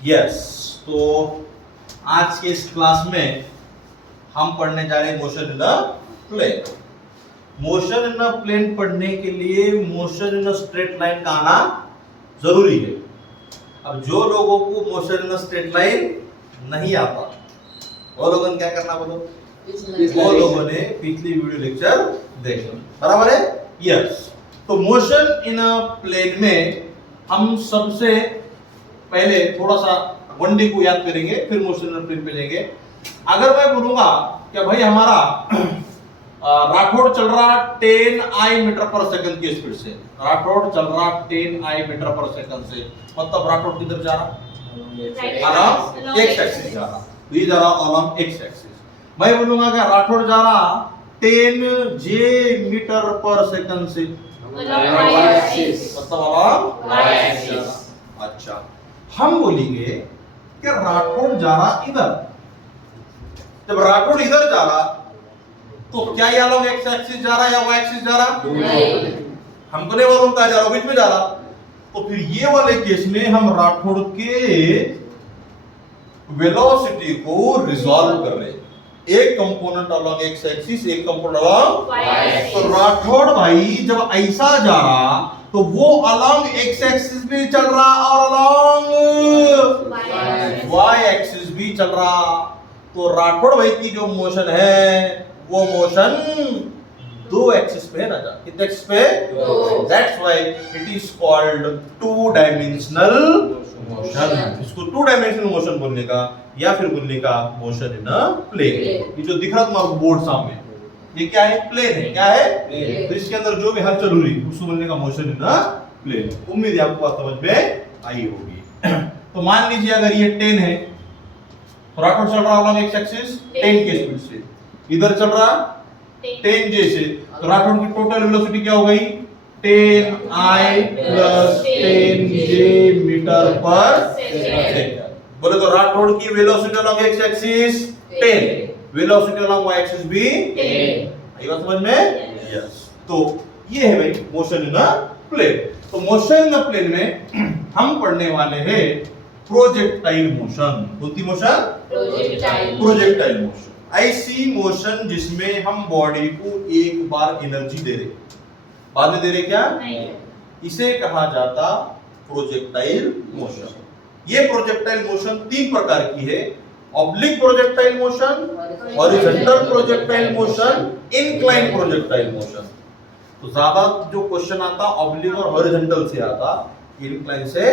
Yes, तो आज के इस क्लास में हम पढ़ने जा रहे हैं motion in a plane. Motion in a plane पढ़ने के लिए motion in a straight line का आना जरूरी है। अब जो लोगों को motion in a straight line नहीं आता वो लोगों ने क्या करना, बोलो? वो लोगों ने पिछली वीडियो लेक्चर देखना, बराबर है? यस, तो मोशन इन अ प्लेन में हम सबसे पहले थोड़ा सा 1D को याद करेंगे, फिर मोशन इन अ प्लेन पे लेंगे। अगर मैं बोलूंगा कि भाई हमारा राठौड़ चल रहा 10 I मीटर पर सेकंड की स्पीड से, राठौड़ चल रहा 10 I मीटर पर सेकंड से, मतलब राठौड़ किधर जा रहा? अलॉन्ग एक्स एक्सिस जा रहा, ये जा रहा अलॉन्ग एक्स एक्सिस। मैं बोलूंगा कि राठौड़ जा रहा 10 J मीटर पर सेकंड से, मतलब अलॉन्ग y एक्सिस। अच्छा, हम बोलेंगे कि राठौड़ जा रहा इधर। जब राठौड़ इधर जा रहा तो क्या ये अलॉन्ग एक्स एक्सिस जा रहा है या वाई एक्सिस जा रहा? हमको नहीं मालूम कहां जा रहा, बीच में जा रहा। तो फिर ये वाले केस में हम राठौड़ के वेलोसिटी को रिजॉल्व कर रहे हैं। एक कंपोनेंट अलॉन्ग एक्स एक्सिस, एक कंपोनेंट अलॉन्ग वाई एक्सिस। तो राठौड़ भाई जब ऐसा जा रहा तो वो अलॉन्ग एक्स एक्सिस भी चल रहा और अलॉन्ग वाई एक्सिस भी चल रहा। तो राठौड़ भाई की जो मोशन है वो मोशन दो एक्सिस पे है ना, जा कितने एक्सिस पे? That's why it is called two dimensional motion. इसको टू डायमेंशनल मोशन बोलने का या फिर बोलने का मोशन इन अ प्लेन। ये जो दिख रहा तुम्हारा बोर्ड सामने, ये क्या है? प्लेन है। क्या है? प्लेन। तो इसके अंदर जो भी हलचल हो रही उसको बोलने का मोशन इन अ प्लेन। उम्मीद है आपको बात समझ में आई होगी। तो मान लीजिए अगर ये 10 है तो राठौड़ चल रहा अलॉन्ग एक्स एक्सिस 10 की स्पीड से, इधर चल रहा 10 J से, तो राठौड़ की टोटल वेलोसिटी क्या हो गई? 10 I plus 10 J metre per second. बोले तो राठौड़ की velocity along x axis 10, velocity along y axis भी 10। आई बात समझ में? यस, तो ये है भाई मोशन इन अ प्लेन। तो मोशन इन अ प्लेन में हम पढ़ने वाले हैं प्रोजेक्टाइल मोशन। कौन सी मोशन? Projectile motion. ऐसी मोशन जिसमें हम बॉडी को एक बार एनर्जी दे रहे, बाद में दे रहे क्या? नहीं। इसे कहा जाता प्रोजेक्टाइल मोशन। ये प्रोजेक्टाइल मोशन तीन प्रकार की है: oblique projectile motion, horizontal projectile motion, incline projectile motion. तो ज्यादा जो क्वेश्चन आता ऑब्लिक और हॉरिजॉन्टल से आता, इंक्लाइन से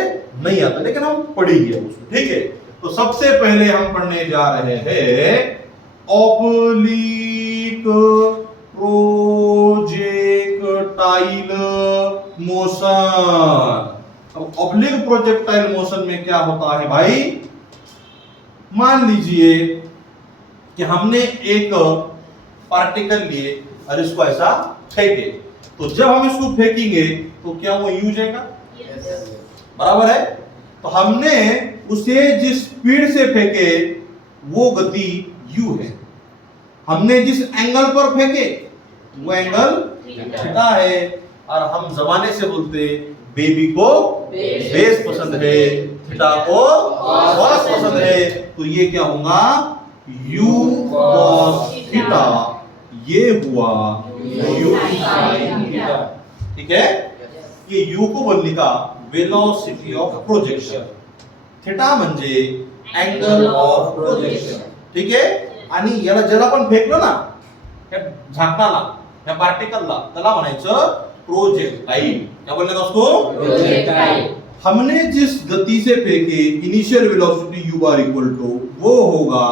नहीं आता, लेकिन हम पढ़ेंगे उसको, ठीक है? तो सबसे पहले हम पढ़ने जा रहे हैं ऑब्लिक प्रोजेक्टाइल मोशन। अब ऑब्लिक प्रोजेक्टाइल मोशन में क्या होता है भाई? मान लीजिए कि हमने एक पार्टिकल लिए और इसको ऐसा फेंके, तो जब हम इसको फेंकेंगे तो क्या वो यूं जाएगा? बराबर है? तो हमने उसे जिस स्पीड से फेंके वो गति u है, हमने जिस एंगल पर फेंके वो एंगल थीटा है। और हम जमाने से बोलते बेबी को बेस पसंद है, थीटा को कॉस पसंद है, तो ये क्या होगा? u cos थीटा, ये हुआ u sin थीटा। ठीक है? ये u को बोलने का वेलोसिटी ऑफ प्रोजेक्शन, थीटा म्हणजे एंगल ऑफ प्रोजेक्शन। ठीक है? आणि याला जर आपण फेकलं ना त्या झाकणाला, त्या पार्टिकलला, त्याला म्हणायचं प्रोजेक्टाइल। क्या बोलने का उसको? प्रोजेक्टाइल। हमने जिस गति से फेंके initial velocity u bar equal to वो होगा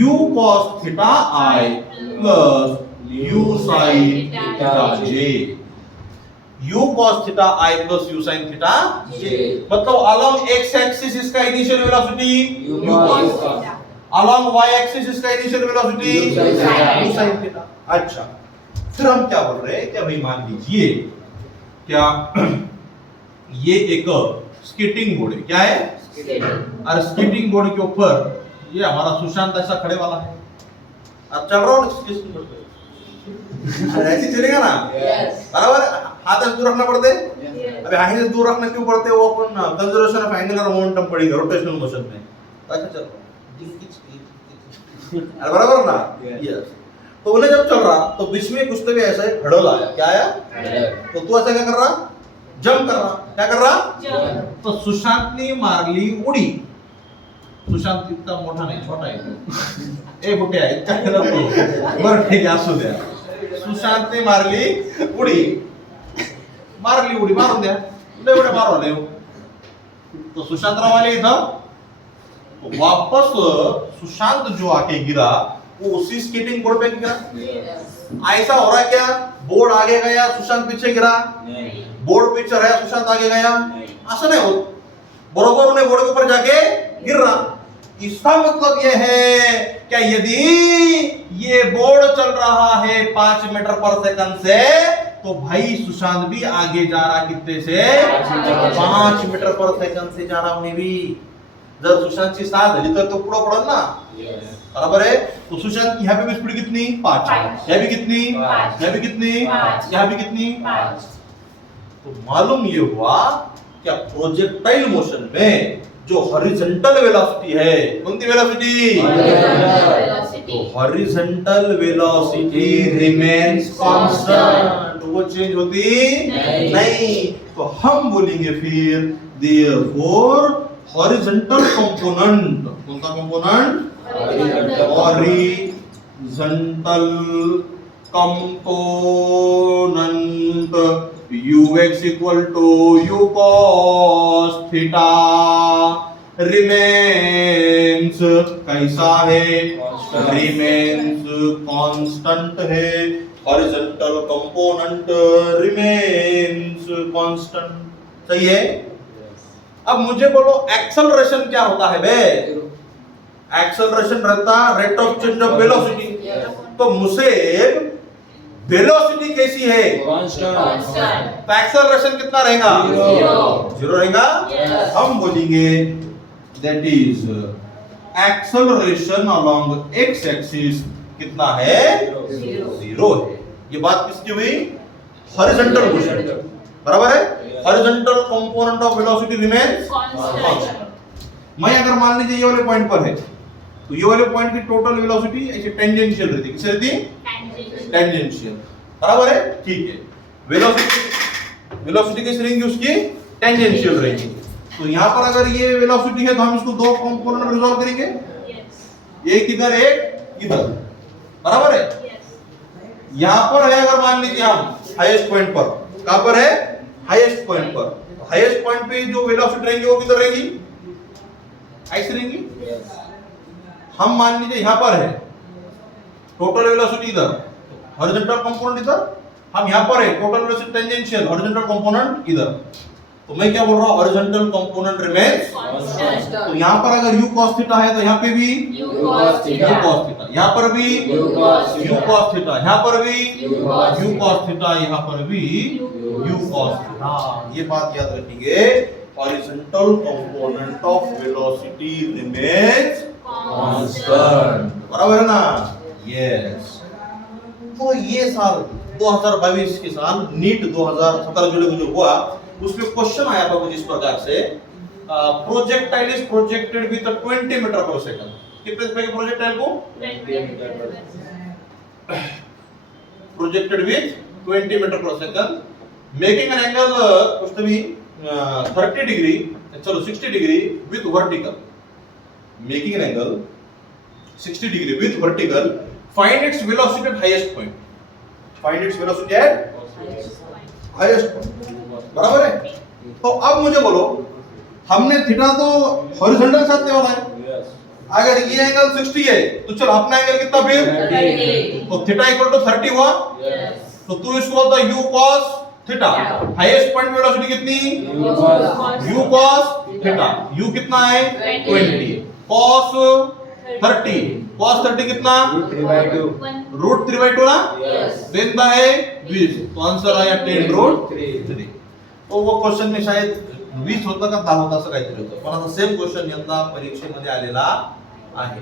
u cos theta i plus u sin theta j। u cos theta i plus u sin theta j, मतलब अलॉन्ग x एक्सिस इसका initial velocity u cos, along y axis इसका initial velocity u sin theta. अच्छा, फिर हम क्या बोल रहे हैं कि भाई मान लीजिए क्या ये एक स्केटिंग बोर्ड है। क्या है? और स्केटिंग बोर्ड के ऊपर ये हमारा सुशांत ऐसा खड़े वाला है, अब चल रहा हूँ ऐसे चलेगा ना? बराबर, हाथ ऐसे दूर रखना पड़ता है, अभी एंगल दूर रखना क्यों पड़ते हैं, वो अपन कंजर्वेशन ऑफ एंगुलर मोमेंटम पढ़ेंगे रोटेशनल मोशन में। अच्छा चल अरे बराबर ना, यस। तो उन्हें जब चल रहा तो बीच में कुछ तो भी ऐसा है हड़ल आया, क्या आया, तो तू ऐसा क्या कर रहा, जंप कर रहा, क्या कर रहा, तो सुशांतनी मारली उडी। सुशांत इतना मोठा नहीं, छोटा आहे, ए मोठे आहे, काय नको, बरं ठीक आहे असू द्या। सुशांतने मारली उडी, मारली उडी, मारून द्या, लय उड्या मारवले हो। तो सुशांतराव आले इथं, वापस सुशांत जो आके गिरा वो उसी स्केटिंग बोर्ड पे गिरा। ऐसा हो रहा क्या, बोर्ड आगे गया सुशांत पीछे गिरा, बोर्ड पीछे रहा सुशांत आगे गया, ऐसा नहीं होता, बरोबर उन्हें बोर्ड के ऊपर जाके गिर रहा। इसका मतलब यह है क्या, यदि ये बोर्ड चल रहा है 5 मीटर पर सेकंड से, तो भाई सुशांत भी आगे जा रहा कितने से, 5 मीटर पर सेकंड से जा रहा उन्हें भी। जर सुशांतची साथ झाली तर तो पुढे पडल ना, बराबर है। तो सुशांत की यहाँ पे भी स्पीड कितनी, 5, यहाँ भी कितनी, यहाँ भी कितनी, यहाँ भी कितनी, 5। तो मालूम ये हुआ क्या, प्रोजेक्टाइल मोशन में जो हॉरिजॉन्टल वेलोसिटी है, कौन सी वेलोसिटी, तो हॉरिजॉन्टल वेलोसिटी रिमेन्स कांस्टेंट, वो चेंज होती नहीं। तो हम बोलेंगे फिर देयरफॉर हॉरिजॉन्टल कंपोनेंट, कौन सा component, horizontal component ux equal to u cos theta remains कैसा है, remains constant है, horizontal component remains constant, सही है। अब मुझे बोलो एक्सेलरेशन क्या होता है बे, एक्सेलरेशन रहता rate of change of velocity, तो मुझे वेलोसिटी कैसी है, कांस्टेंट, तो एक्सेलरेशन कितना रहेगा, जीरो रहेगा। हम बोलेंगे that is acceleration along x axis कितना है, जीरो है। ये बात किसकी हुई, हॉरिजॉन्टल मोशन, बराबर है। Horizontal component of velocity remains constant. मैं अगर मान लीजिए ये वाले पॉइंट पर है, तो ये वाले पॉइंट की टोटल वेलोसिटी ऐसे टेंजेंशियल रहती है, किस रहती, टेंजेंशियल, बराबर है, ठीक है। वेलोसिटी किस रहेंगी उसकी, टेंजेंशियल रहेगी। तो यहाँ पर अगर ये वेलोसिटी है तो हम इसको दो कंपोनेंट में रिजॉल्व करेंगे, एक इधर एक इधर, बराबर है। यहाँ पर है अगर मान लीजिए हम हाईएस्ट पॉइंट पर, कहां पर है, हाईएस्ट पॉइंट पर, हाईएस्ट पॉइंट पे जो वेलोसिटी रहेंगी वो किधर रहेंगी, ऐसे रहेंगी। हम मान लीजिए यहां पर है टोटल वेलोसिटी इधर, हॉरिजॉन्टल कंपोनेंट इधर, हम यहां पर है total velocity tangential, horizontal component इधर। तो मैं क्या बोल रहा हूं, हॉरिजॉन्टल कंपोनेंट रिमेन्स कांस्टेंट। तो यहां पर अगर u cos थीटा है तो यहां पे भी u cos थीटा, यहां पर भी u cos थीटा, यहां पर भी u cos थीटा, यहां पर भी u cos थीटा। ये बात याद रखिए, horizontal component of velocity remains constant, बराबर है ना, यस। तो ये साल 2022 के साल नीट 2017 जुलाई को जो हुआ उसमें क्वेश्चन आया था कुछ इस प्रकार से, projectile is projected with 20 metre per second. कितने पे प्रोजेक्टाइल को, projected with 20 metre per second, making an angle कुछ तो भी 30 डिग्री, चलो 60 degree with vertical, making an angle 60 degree with vertical, find its velocity at highest point, find its velocity at highest point, बराबर है। तो अब मुझे बोलो, हमने थीटा तो हॉरिजॉन्टल साथ वाला है, अगर ये एंगल 60 है तो चलो अपना एंगल कितना फिर 30, तो थीटा इक्वल टू 30 हुआ, तो तू इसको बोलता u cos theta, highest point velocity कितनी, u cos थीटा, u कितना है 20, cos 30, cos 30 कितना √3/2 ना, देन दा है 20, तो आंसर आया 10√3। तो वो क्वेश्चन में शायद 20 होता का 10 होता असं काहीतरी होतं, पण आता सेम क्वेश्चन यंदा परीक्षेमध्ये आलेला आहे।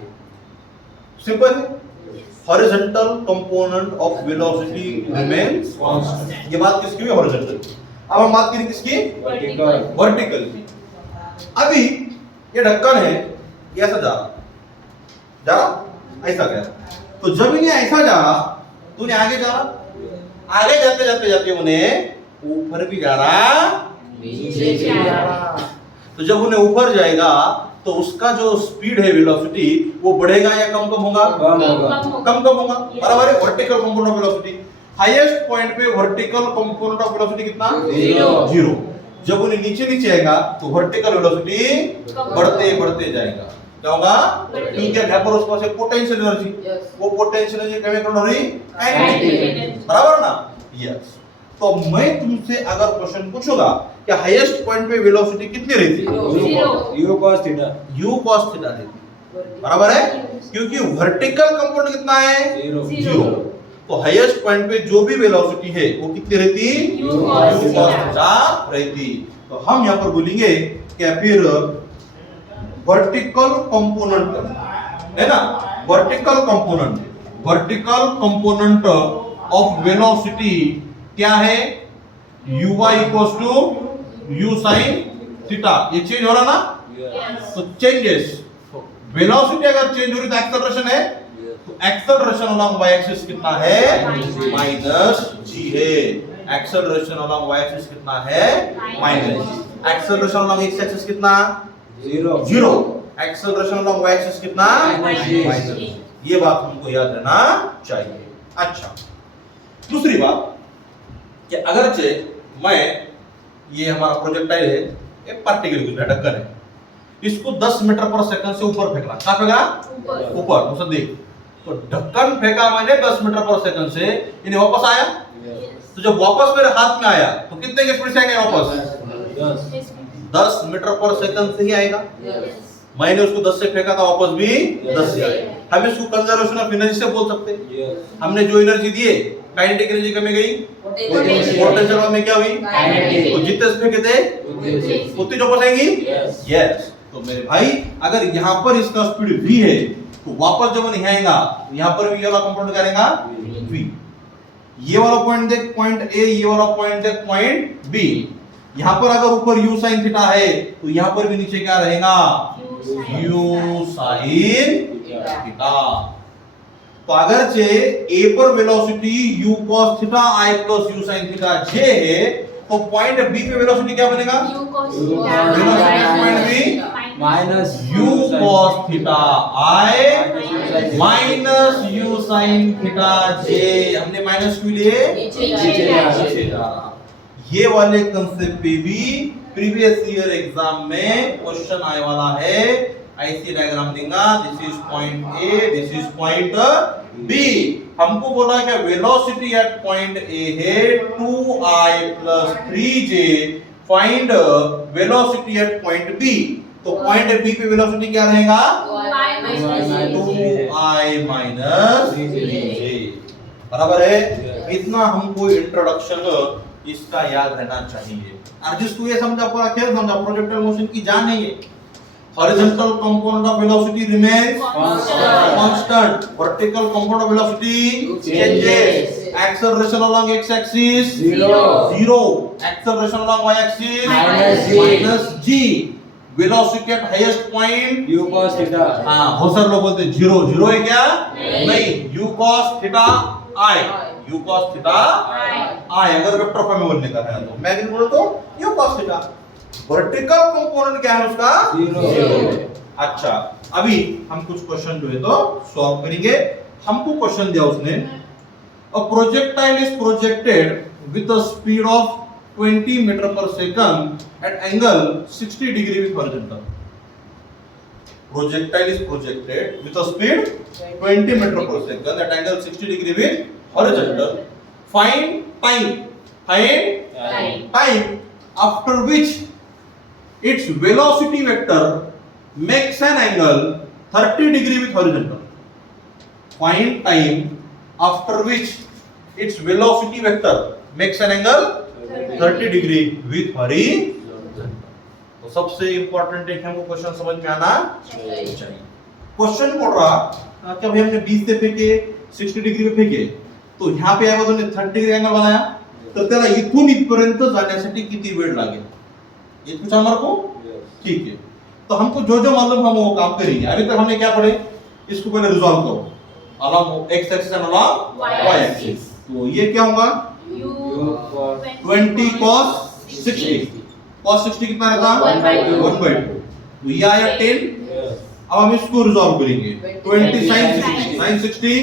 Simple, horizontal component of velocity remains constant. ये बात किसकी हुई, हॉरिजॉन्टल। अब हम बात करें किसकी? वर्टिकल की। अभी ये ढक्कन है, ये ऐसा जा रहा ऐसा गया, तो जब इन्हें ऐसा जा रहा तो उन्हें आगे जा रहा, आगे जाते जाते जाते उन्हें ऊपर भी जा रहा, नीचे भी जा रहा। तो जब उन्हें ऊपर जाएगा तो उसका जो स्पीड है, वेलोसिटी, वो बढ़ेगा या कम कम होगा? कम कम होगा, बराबर है। Vertical component of velocity, highest point पे वर्टिकल कंपोनेंट ऑफ वेलोसिटी कितना? 0। जब उन्हें नीचे नीचे आएगा तो वर्टिकल वेलोसिटी बढ़ते बढ़ते जाएगा। क्या होगा? क्योंकि यहाँ पर उसके पास पोटेंशियल एनर्जी, वो पोटेंशियल एनर्जी केमिकल हो रही काइनेटिक, बराबर ना? यस। तो मैं तुमसे अगर क्वेश्चन पूछूंगा कि हाईएस्ट पॉइंट पे वेलोसिटी कितनी रहती है? u cos थीटा रहती, बराबर है, क्योंकि वर्टिकल कंपोनेंट कितना है? 0। तो हाईएस्ट पॉइंट पे जो भी वेलोसिटी है वो कितनी रहती? u cos थीटा रहती। तो हम यहाँ पर बोलेंगे कि फिर वर्टिकल कंपोनेंट है ना, वर्टिकल कंपोनेंट ऑफ वेलोसिटी क्या है? uy equals to u sin theta. ये चेंज हो रहा ना? तो चेंजेस, वेलोसिटी अगर चेंज हो रही तो एक्सेलरेशन है, तो एक्सेलरेशन अलोंग y एक्सिस कितना है? माइनस g है। एक्सेलरेशन अलोंग y एक्सिस कितना है? Minus g। Acceleration along x axis कितना? 0। एक्सेलरेशन अलोंग y एक्सिस कितना? माइनस। ये बात हमको याद रहना चाहिए। अच्छा, दूसरी बात कि अगरचे मैं, ये हमारा प्रोजेक्टाइल है, एक पार्टिकल की ढक्कन है, इसको 10 मीटर पर सेकंड से ऊपर फेंकना, क्या फेंका? ऊपर। उसे देख, तो ढक्कन फेंका मैंने 10 मीटर पर सेकंड से, इन्हें वापस आया, तो जब वापस मेरे हाथ में आया तो कितने की स्पीड से आएंगे वापस? 10 मीटर पर सेकंड से ही आएगा। मैंने उसको 10 से फेंका था, वापस भी 10 से आएगा। हम इसको कंजर्वेशन ऑफ एनर्जी से बोल सकते हैं। हमने जो एनर्जी दिए, काइनेटिक एनर्जी कम गई, पोटेंशियल में क्या हुई? तो जितने से फेंके थे उतनी वापस आएंगी। यस। तो मेरे भाई, अगर यहाँ पर इसका स्पीड v है तो वापस जब नहीं आएगा तो यहाँ पर भी ये वाला कंपोनेंट करेगा v। ये वाला पॉइंट देख, पॉइंट A, ये वाला पॉइंट देख, पॉइंट B। यहाँ पर अगर ऊपर u sin थीटा है तो यहाँ पर भी नीचे क्या रहेगा? u sin theta. तो अगर जे A पर velocity u cos theta I plus u sin theta j है, तो पॉइंट B पे वेलोसिटी क्या बनेगा? u cos theta point B minus u cos theta I minus u sin theta j। हमने minus क्यों लिए? नीचे जा रहा। ये वाले कंसेप्ट पे भी प्रीवियस ईयर एग्जाम में क्वेश्चन आने वाला है। ऐसी डायग्राम देगा, this is point A, this is point B। हमको बोला कि वेलोसिटी एट पॉइंट A है 2I plus 3j, find velocity at point B। तो पॉइंट B पे वेलोसिटी क्या रहेगा? 2I minus 3j, बराबर है। इतना हमको इंट्रोडक्शन इसका याद रहना चाहिए। और जिसको ये समझा, पूरा खेल समझा, प्रोजेक्टाइल मोशन की जान नहीं है। horizontal component of velocity remains constant, vertical component of velocity changes, acceleration along x axis 0, acceleration along y axis minus g, velocity at highest point u cos theta. हाँ, बहुत सारे लोग बोलते हैं जीरो, जीरो है क्या? नहीं, u cos theta i, u cos theta i। अगर वेक्टर फॉर्म में बोलने का है तो मैं बोलूं तो u cos theta. Vertical component क्या है उसका? 0। अच्छा, अभी हम कुछ क्वेश्चन जो है तो सॉल्व करेंगे। हमको क्वेश्चन दिया उसने, a projectile is projected with a speed of 20 meter per second at angle 60 degree with horizontal. Projectile is projected with a speed 20 meter per second at angle 60 degree with horizontal. Find time. Find time after which its velocity vector makes an angle 30 degree with horizontal. Find time after which its velocity vector makes an angle 30 degree with horizontal. तो सबसे important है कि हमको question समझ में आना चाहिए। Question बोल रहा कि भाई हमने 20 से फेंके 60 डिग्री पे फेंके, तो यहाँ पे आएगा तो 30 डिग्री एंगल बनाया, तर त्याला इथून इथपर्यंत जाण्यासाठी किती वेळ लागेल, ये पूछा हमारे को। ठीक है, तो हमको जो जो मालूम हम वो काम करेंगे। अभी तक हमने क्या पढ़े, इसको पहले रिजॉल्व करो। Along x axis and along y axis, तो ये क्या होगा 20 cos 60, cos 60 कितना रहता 1/2, तो ये आया 10। अब हम इसको रिजॉल्व करेंगे, 20 sin 60, sin 60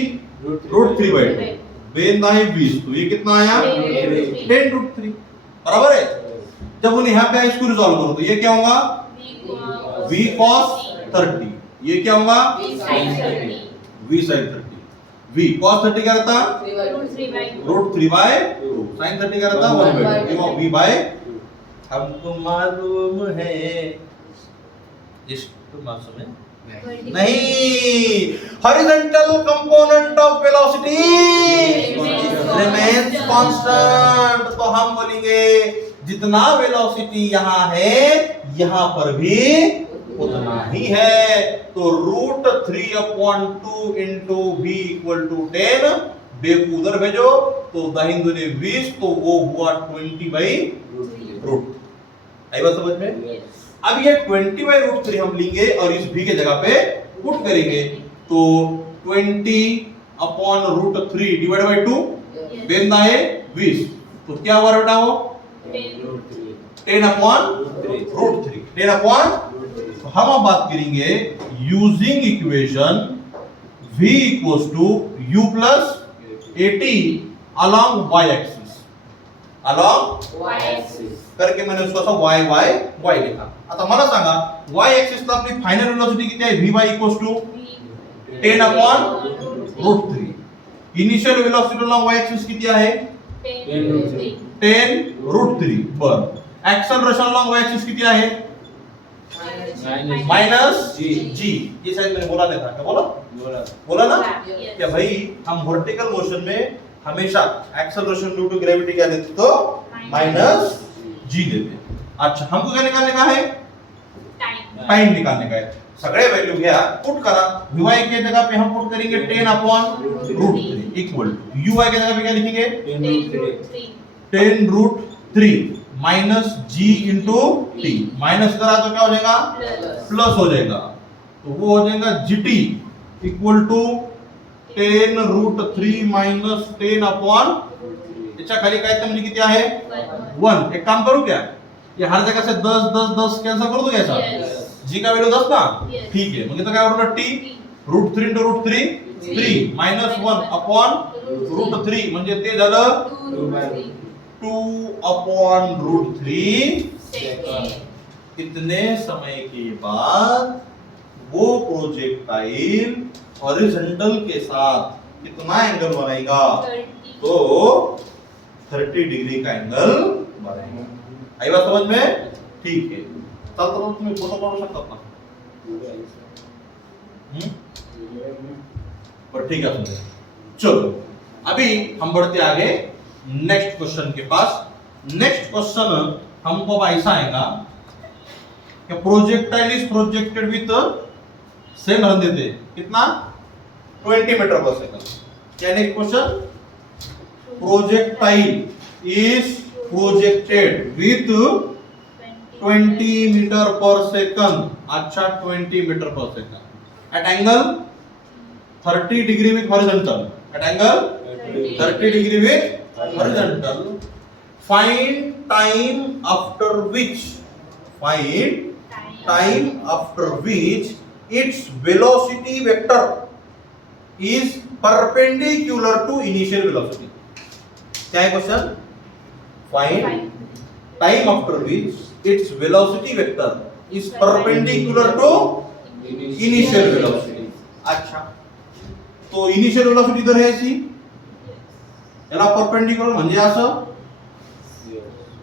√3/2, बेन दाएं 20, तो ये कितना आया 10 √3, बराबर है। जब उन्हें यहाँ पे इसको रिजॉल्व करो तो ये क्या होगा v cos 30, ये क्या होगा v sin 30, v cos 30 क्या रहता √3/2, sin 30 क्या रहता 1/2, v/2। हमको मालूम है, इसको मालूम है नहीं, horizontal component of velocity remains constant, तो हम बोलेंगे जितना वेलोसिटी यहाँ है यहाँ पर भी उतना ही है, तो √3/2 into v equal to 10, back उधर भेजो तो दाहिने दुने 20, तो वो हुआ 20/√। आई बात समझ में। अब ये 20/√3 हम लेंगे और इस v के जगह पे पुट करेंगे, तो 20/√3 डिवाइड बाय 2, बेन दाएं 20, तो क्या हुआ बेटा वो 10/√3, 10/, तो हम अब बात करेंगे using equation v equals to u plus 80 along y axis, along y axis करके मैंने उसको असा y लिखा। आता मला सांगा y एक्सिस ला आपली फायनल वेलोसिटी किती आहे, vy equals to 10/√3, initial velocity along y axis किती आहे 10√3, बर। एक्सेलरेशन अलॉन्ग y एक्सिस किती आहे -g, ये शायद मैंने बोला नहीं था, क्या बोला ना क्या भाई, हम वर्टिकल मोशन में हमेशा एक्सेलरेशन ड्यू टू ग्रेविटी क्या देते तो -g देते। अच्छा, हमको क्या निकालने का है, टाइम निकालने का है। सगळे वैल्यू घ्या, पुट करा, vy के जगह पे हम पुट करेंगे 10/√3 इक्वल टू uy के जगह पे क्या लिखेंगे 10√3 minus g into t, minus करा तो क्या हो जाएगा प्लस हो जाएगा, तो वो हो जाएगा gt इक्वल टू 10√3 माइनस 10/, याच्या खाली काय म्हणजे किती आहे 1। एक काम करू क्या, ये हर जगह से 10 10 10 कैंसिल कर दो ऐसा, g का वैल्यू 10 ना, ठीक है, मग इथं काय होणार t √3 into √3 3 माइनस 1/√3 म्हणजे ते झालं 2/√3। कितने समय के बाद वो प्रोजेक्टाइल हॉरिजॉन्टल के साथ कितना एंगल बनाएगा, तो 30 डिग्री का एंगल बनाएगा। आई बात समझ में, ठीक है। चल तो तुम्ही फोटो काढू शकतात ना, पर ठीक है समझे। चलो अभी हम बढ़ते आगे नेक्स्ट क्वेश्चन के पास। नेक्स्ट क्वेश्चन हमको अब ऐसा आएगा कि projectile is projected with same रन देते कितना 20 मीटर पर सेकंड। क्या next question, projectile is projected with 20 metre per second. अच्छा, 20 metre per second at angle 30 degree with horizontal, at angle 30 degree with horizontal. Find time after which its velocity vector is perpendicular to initial velocity. क्या है question, find time after which its velocity vector is perpendicular to initial velocity. अच्छा, तो initial velocity इधर है ऐसी, याला perpendicular म्हणजे असं,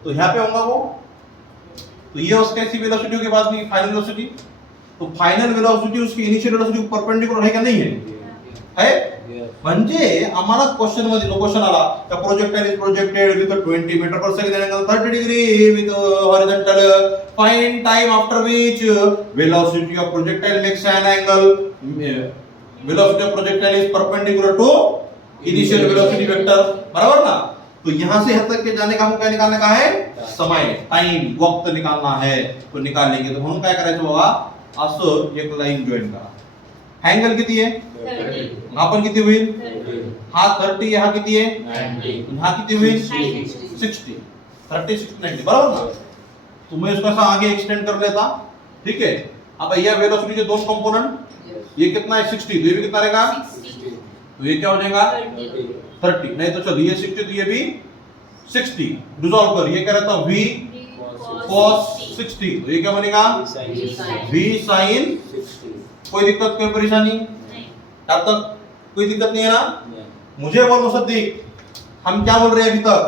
तो यहाँ पे होगा वो, तो ये उसका ऐसी वेलोसिटी होगी बाद में फाइनल वेलोसिटी, तो फाइनल वेलोसिटी उसकी इनिशियल वेलोसिटी को परपेंडिकुलर है क्या नहीं है, म्हणजे आम्हाला क्वेश्चन मध्ये क्वेश्चन आला का projectile is projected with 20 metre per second angle 30 degree with horizontal, find time after which velocity of projectile makes an angle, velocity of projectile is perpendicular to initial velocity vector, बराबर ना। तो यहां से यहाँ तक के जाने का हमको क्या निकालने का है? समय, टाइम, वक्त निकालना है. तो निकाल लेंगे. तो म्हणून काय करायचं बाबा, असं एक लाईन जॉईन करा. अँगल किती आहे? 30. हा पण किती होईल? 30. हा 30, हा किती आहे? 90. हा किती होईल? 60. 60. 30, 60, 90. बरोबर ना? तुम्हें इसको ऐसा आगे एक्सटेंड कर लेता. ठीक है. अब ये वेलोसिटी के दोन कंपोनेंट, ये कितना है? 60. तो ये भी कितना रहेगा? 60. तो ये क्या हो जाएगा? 30. 30. नहीं तो चलो ये 60 तो ये भी 60. रिजॉल्व कर. ये क्या रहता? v cos 60. तो ये क्या बनेगा? v sin 60. कोई दिक्कत, कोई परेशानी? अब तक कोई दिक्कत नहीं है ना? मुझे बोल मुसद्दीक, हम क्या बोल रहे हैं अभी तक?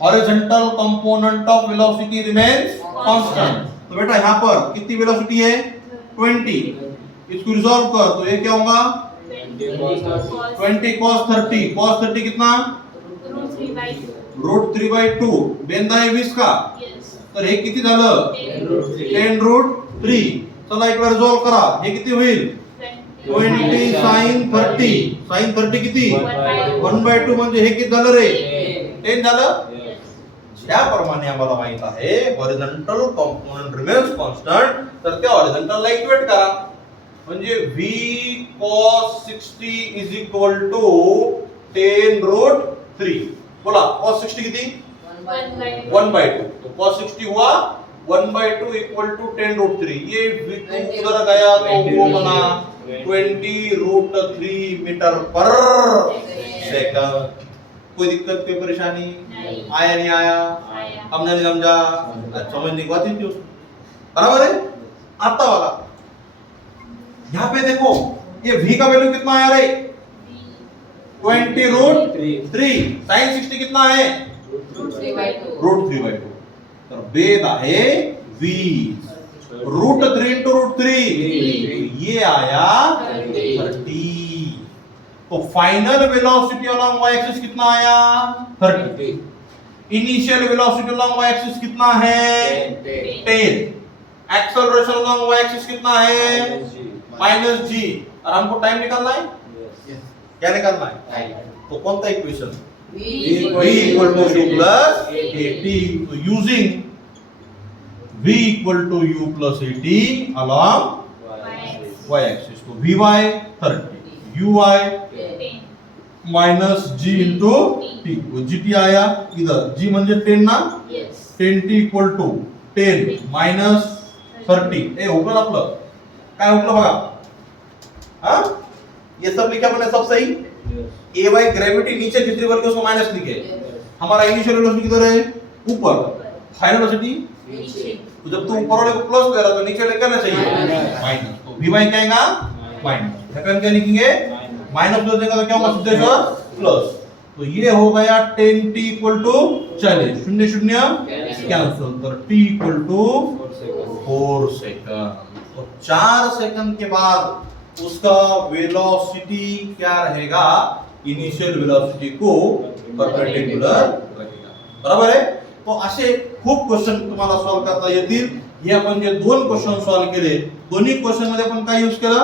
Horizontal component of velocity remains constant. तो बेटा यहाँ पर कितनी वेलोसिटी है? 20. इसको रिजॉल्व कर. तो ये क्या होगा? 20 cos 30. cos 30 कितना? √3/2. बेंदा आहे 20 का. तर हे किती झालं? 10√3. चला एक वेळ रिजॉल्व करा. हे किती होईल? 20 sin 30. sin 30 किती? 1/2 म्हणजे हे किती झालं रे? 10 झालं. ज्याप्रमाणे आम्हाला माहित आहे हॉरिझॉन्टल कंपोनेंट रिमेन्स कॉन्स्टंट, तर त्या हॉरिझॉन्टलला इक्वेट करा. म्हणजे v cos 60 is equal to 10√3. बोला cos 60 किती? 1/2. तो cos 60 हुआ 1/2 इक्वल टू 10√3. ये v2 उधर गया तो वो बना 20√3 मीटर पर सेकंड. कोई दिक्कत, कोई परेशानी? आया नहीं आया? हमने नहीं समझा? समझने की बात ही थी उसमें. बराबर है. आता वाला यहाँ पे देखो, ये v का वैल्यू कितना आया रे? 20√3. sin 60 कितना है? √3/2. तर बेद आहे 20. √3 into √3. ये आया 30. तो final velocity along y axis कितना आया? 30. Initial velocity along y axis कितना है? 10. एक्सेलरेशन अलोंग y एक्सिस कितना है? -g. और हमको टाइम निकालना है. क्या निकालना है? तो कौन सा equation? v equal to u plus at. तो using v equal to u plus at along y axis. तो vy 30, uy minus g into t. वो gt आया इधर. g म्हणजे 10 ना? 10t equal to 10 minus 30. ए होगा आपलं काय होतं बघा. हाँ, ये सब लिखा मैंने सब सही. ए वाई ग्रेविटी नीचे जितनी बल्कि उसको माइनस लिखे. हमारा इनिशियल वेलोसिटी किधर है? ऊपर. फाइनल वेलोसिटी तो जब तुम ऊपर वाले को प्लस दे रहा तो नीचे लेकर ना चाहिए माइनस. तो वी वाई क्या आएगा? माइनस. अपन क्या लिखेंगे? माइनस दे देगा तो क्या होगा सिद्धेश्वर? प्लस. तो ये हो गया 10t इक्वल टू 40. 0 0 कैंसिल. तो t इक्वल टू 4 सेकंड. तो 4 सेकंड के बाद उसका वेलोसिटी क्या रहेगा? इनिशियल वेलोसिटी को परपेंडिकुलर रहेगा. बरोबर आहे. तो असे खूप क्वेश्चन तुम्हाला सॉल्व करता येतील. हे आपण जे दोन क्वेश्चन सॉल्व केले, दोन्ही क्वेश्चन मध्ये आपण काय यूज केलं?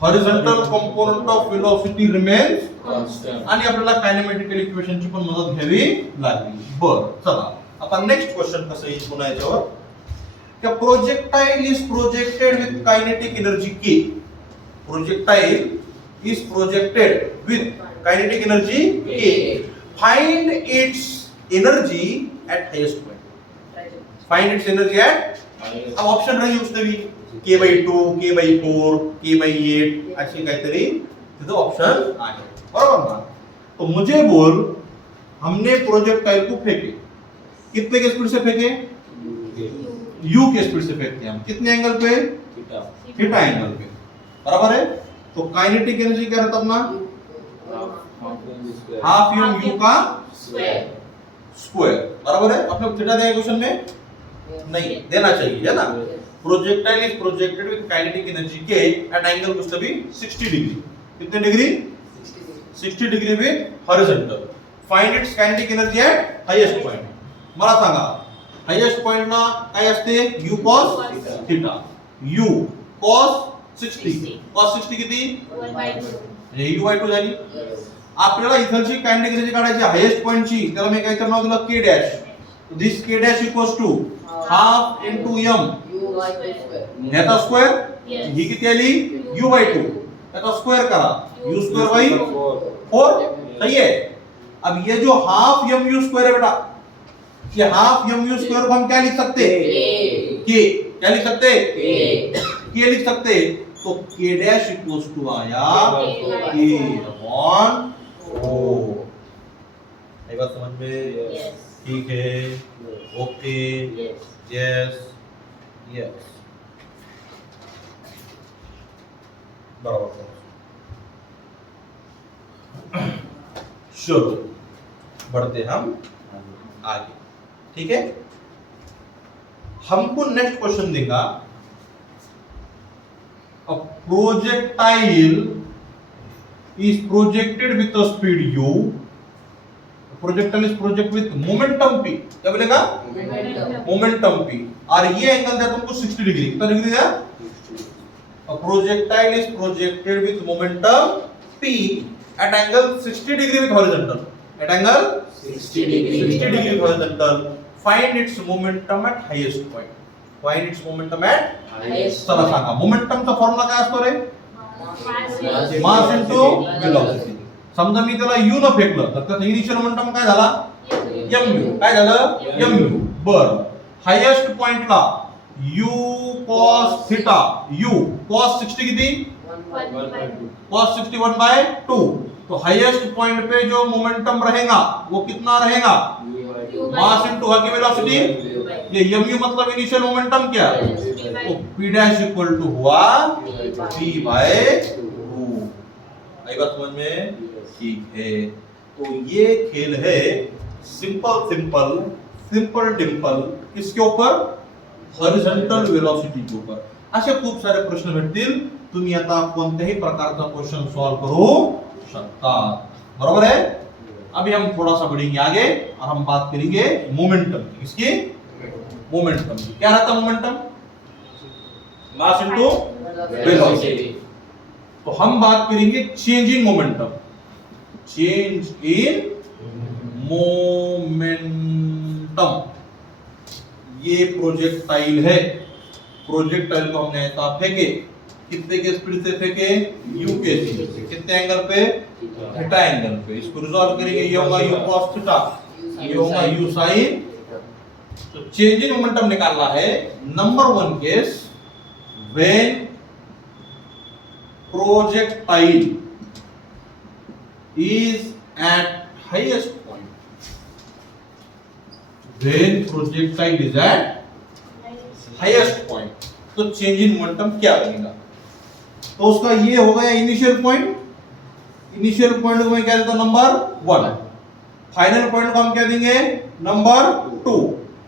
Horizontal component of velocity remains constant. आणि आपल्याला कायनेमॅटिकल इक्वेशनची पण मदत घ्यावी लागली. बरं, चला आता नेक्स्ट क्वेश्चन कसं येईल पुन्हा याच्यावर. कि projectile is projected with kinetic energy K. Projectile is projected with kinetic energy K. Find its energy at highest point. Find its energy at. अब ऑप्शन रही उसने भी K/2, K/4, K/8 अशी काहीतरी तिथं ऑप्शन आहे. बरोबर ना? तो मुझे बोल, हमने प्रोजेक्टाइल को फेंके. कितने के स्पीड से फेंके? u के स्पीड से फेंकते हैं हम. कितने एंगल पे? थीटा एंगल पे. बराबर है. तो काइनेटिक एनर्जी क्या रहता अपना? हाफ यू का स्क्वायर. बराबर है. अपने थीटा दिया क्वेश्चन में? नहीं देना चाहिए, है ना? Projectile is projected with kinetic energy के एट एंगल कुछ भी 60 डिग्री. कितने degree? 60 degree with horizontal. Find its kinetic energy at highest point. मला सांगा हाईएस्ट पॉइंट ला काय असते? u cos theta. u cos 60. cos 60 किती? हे u/2 झाली. आपल्याला इथलची काइंड काढायची हायेस्ट पॉइंटची, त्याला मी काहीतरी नाव दिलं K dash. This K dash equals to half into m ह्याचा स्क्वेअर, ही किती आली u/2, त्याचा स्क्वेअर करा u²/4, सही है. अब ये जो हाफ mu स्क्वायर है बेटा, ये हाफ mu स्क्वायर को हम क्या लिख सकते हैं, के. क्या लिख सकते हैं, के लिख सकते हैं. तो के डैश इक्वल्स टू आया k/4. ये बात समझ में, ठीक है, ओके, यस यस, बराबर. चलो बढ़ते हम आगे, ठीक है. हमको नेक्स्ट क्वेश्चन देगा, a projectile is projected with a speed u, projectile is projected with momentum p. क्या बोलेगा, मोमेंटम p, और ये एंगल दिया तुमको 60 डिग्री. कितना डिग्री दिया, a projectile is projected with momentum p at angle 60 degree with horizontal, at angle 60 degree with horizontal. Find its momentum at highest point. Find its momentum at highest. चला सांगा, मोमेंटमचा formula काय असतो रे, mass into velocity. समजा मी त्याला u न फेकलं तर त्याचा initial momentum काय झाला, mu. काय झालं, mu. बर, हायेस्ट पॉइंटला u cos theta, u cos 60 किती, cos 60 1/2. तो हाईएस्ट पॉइंट पे जो मोमेंटम रहेगा वो कितना रहेगा, मास इनटू आगे वेलोसिटी. ये mu मतलब इनिशियल मोमेंटम क्या, तो p डैश इक्वल टू हुआ p/2. आई बात समझ में, ठीक है. तो ये खेल है सिंपल सिंपल सिंपल डिंपल, किसके ऊपर, हॉरिझॉन्टल वेलोसिटी के ऊपर. असे खूप सारे प्रश्न भेटतील, तुम्ही आता कोणत्याही प्रकारचा क्वेश्चन सॉल्व करू सकता, बरोबर है. अभी हम थोड़ा सा बढ़ेंगे आगे और हम बात करेंगे मोमेंटम की. किसकी, मोमेंटम की. क्या रहता मोमेंटम, मास इनटू वेलोसिटी. तो हम बात करेंगे change in momentum. Change in momentum, ये प्रोजेक्टाइल है. प्रोजेक्टाइल को हमने ऐसा फेंके, कितने के स्पीड से फेंके, u के स्पीड से. कितने एंगल पे, थीटा एंगल पे. इसको रिजॉल्व करेंगे, ये होगा u cos थीटा, ये होगा u sin. तो चेंज इन मोमेंटम निकालना है. Number 1 case, when projectile is eight highest point. When projectile is eight highest point, तो चेंज इन मोमेंटम क्या बनेगा. तो उसका ये हो गया इनिशियल पॉइंट. इनिशियल पॉइंट को मैं क्या देता हूं, नंबर 1. फाइनल पॉइंट को हम क्या देंगे, नंबर 2.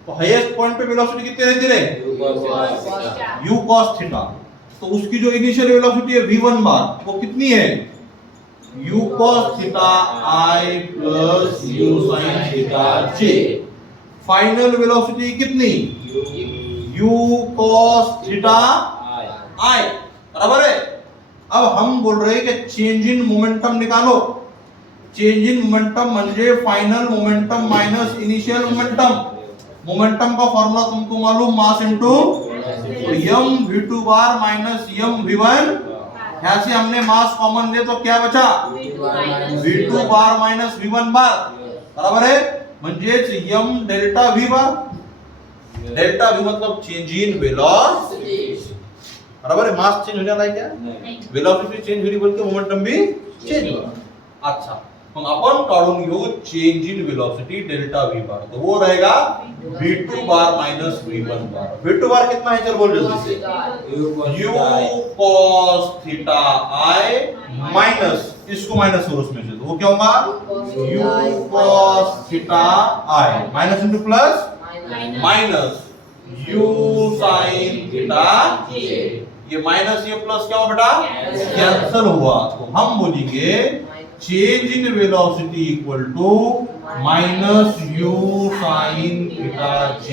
तो हाईएस्ट पॉइंट पे वेलोसिटी कितनी रहती है, u cos थीटा. तो उसकी जो इनिशियल वेलोसिटी है v1 बार, वो कितनी है, u cos theta i plus u sin theta j. Final velocity कितनी, u cos थीटा i, बराबर है. अब हम बोल रहे हैं कि चेंज इन मोमेंटम निकालो. चेंज इन मोमेंटम म्हणजे final momentum minus initial momentum. Momentum का फॉर्मूला तुमको मालूम, मास इनटू m v2 बार माइनस m v1. यहां से हमने मास कॉमन ले तो क्या बचा, v2 बार माइनस v1 बार, बराबर है. म्हणजेच m डेल्टा v बार. डेल्टा v मतलब चेंज इन वेलोसिटी, बराबर है. मास चेंज होने वाला है क्या, वेलोसिटी चेंज होनी बल्कि मोमेंटम भी चेंज होगा. अच्छा, मग आपण काढून घेऊ change in velocity delta v बार. तो वो रहेगा v2 बार माइनस v1 बार. v2 बार कितना है, चल बोल जल्दी से, u cos theta i minus, इसको माइनस और उसमें से, तो वो क्या होगा, u cos theta i minus into plus minus u sin theta j. ये माइनस ये प्लस क्या हुआ बेटा, कैंसिल हुआ. तो हम बोलेंगे change in velocity equal to minus u sin theta j.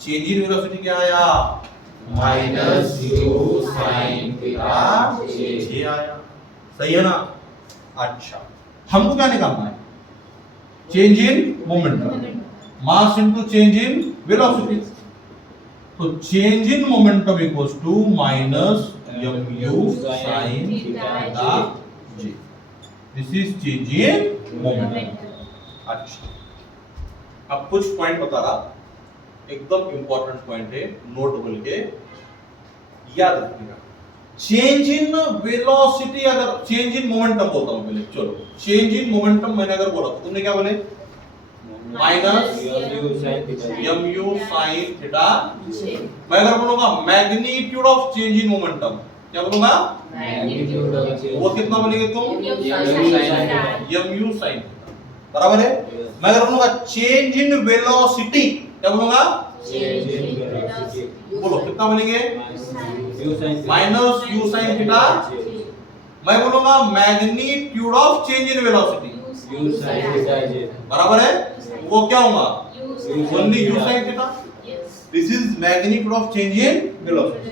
Change in velocity क्या आया, minus u sin theta j आया. सही है ना. अच्छा, हमको क्या निकालना है? Change in momentum, mass into change in velocity. तो change in momentum equals to minus mu sin theta j। This is change in momentum. अच्छा, अब कुछ पॉइंट बता रहा, एकदम इंपॉर्टेंट पॉइंट है, नोट बोल के याद रखिएगा। चेंज इन वेलोसिटी, अगर चेंज इन मोमेंटम बोलता हूं पहले, चलो चेंज इन मोमेंटम मैंने अगर बोला तो तुमने क्या बोले? Minus mu sin theta. मैं अगर बोलूंगा magnitude of change in momentum, क्या बोलूंगा? वो कितना बोलेंगे तुम? mu sin थीटा, बराबर है। मैं अगर बोलूंगा चेंज इन वेलोसिटी, क्या बोलूंगा? बोलो कितना बोलेंगे? Minus u sin theta. मैं बोलूंगा magnitude of change in velocity, बराबर है। वो क्या होगा? Only u sin theta. This is magnitude of change in velocity.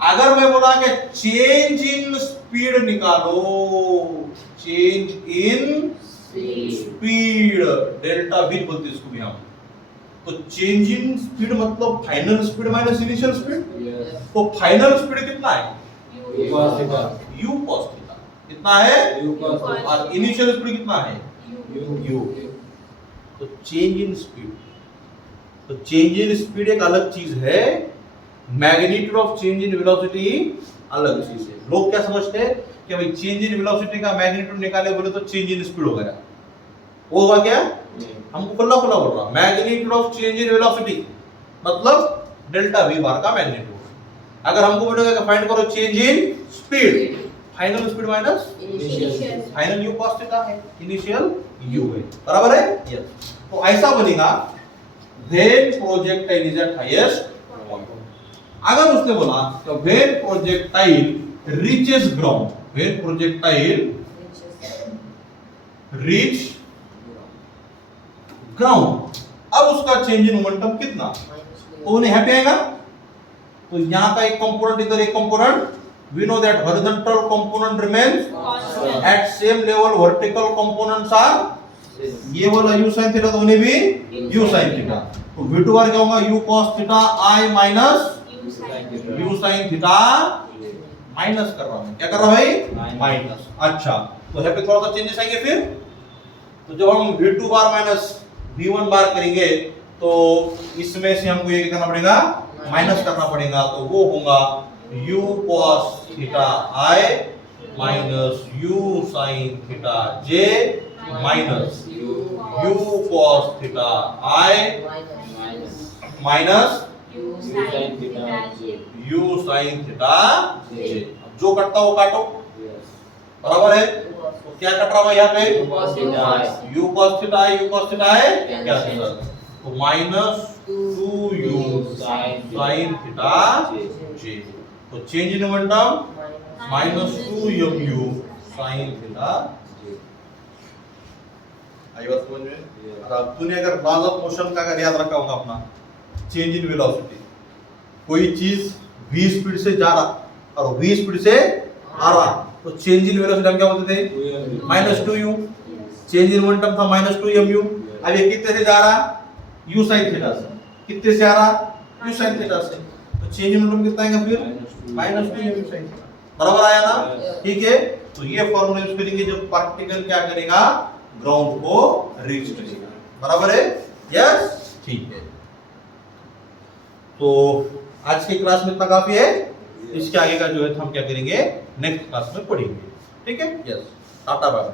अगर मैं बोला कि चेंज इन स्पीड निकालो, change in speed, delta v बोलते हैं इसको भी हम। तो चेंज इन स्पीड मतलब final speed minus initial speed. तो फाइनल स्पीड कितना है? u cos theta. कितना है? और इनिशियल स्पीड कितना है? u। तो चेंज इन स्पीड, तो चेंज इन स्पीड एक अलग चीज है, magnitude of change in velocity अलग चीज है। लोग क्या समझते हैं कि भाई चेंज इन वेलोसिटी का मैग्नीट्यूड निकाले बोले तो चेंज इन स्पीड हो गया। वो होगा क्या? हमको खुला खुला बोल रहा, magnitude of change in velocity मतलब डेल्टा v बार का मैग्नीट्यूड। अगर हमको बोलेगा कि फाइंड करो change in speed, final speed minus final u cos theta है, इनिशियल u है, बराबर है। यस, तो ऐसा बनेगा when projectile is eight highest point. अगर उसने बोला तो when projectile reaches ground, when projectile reach ground, अब उसका चेंज इन मोमेंटम कितना? तो उन्हें यहाँ पे आएगा, तो यहाँ का एक कंपोनेंट इधर एक component, we know that horizontal component remains at same level, vertical components are, ये वाला u sin थीटा तो उन्हें भी u sin थीटा। तो v2 बार क्या होगा? u cos theta i minus u sin theta, minus कर रहा हूं, क्या कर रहा भाई? माइनस। अच्छा, तो यहाँ पे थोड़ा सा चेंजेस आएंगे फिर। तो जब हम v2 बार माइनस v1 बार करेंगे तो इसमें से हमको ये करना पड़ेगा, माइनस करना पड़ेगा। तो वो होगा u cos theta i minus u sin theta j minus u cos theta i minus u sin theta j। जो कटता वो काटो, बराबर है। तो क्या कट रहा है यहाँ पे? u cos theta i, u cos theta i क्या है? तो minus 2u sin theta j। तो change in momentum minus 2mu sin theta j। आई बात समझ में? अब तूने अगर लॉज ऑफ मोशन का अगर याद रखा होगा अपना, चेंज इन वेलोसिटी, कोई चीज v स्पीड से जा रहा और v स्पीड से आ रहा, तो चेंज इन वेलोसिटी हम क्या बोलते थे? Minus 2u। Change in momentum था माइनस 2mu। अब ये कितने से जा रहा? u sin थीटा से। कितने से आ रहा? u sin थीटा से। तो चेंज इन मोमेंटम कितना आएगा फिर? माइनस 2mu sin थीटा, बराबर आया ना? ठीक है, तो ये फॉर्मूला यूज करेंगे जब पार्टिकल क्या करेगा? ग्राउंड को रीच करेगा, बराबर है। यस, ठीक है। तो आज की क्लास में इतना काफी है। इसके आगे का जो है हम क्या करेंगे नेक्स्ट क्लास में पढ़ेंगे। ठीक है, यस, टाटा बाय।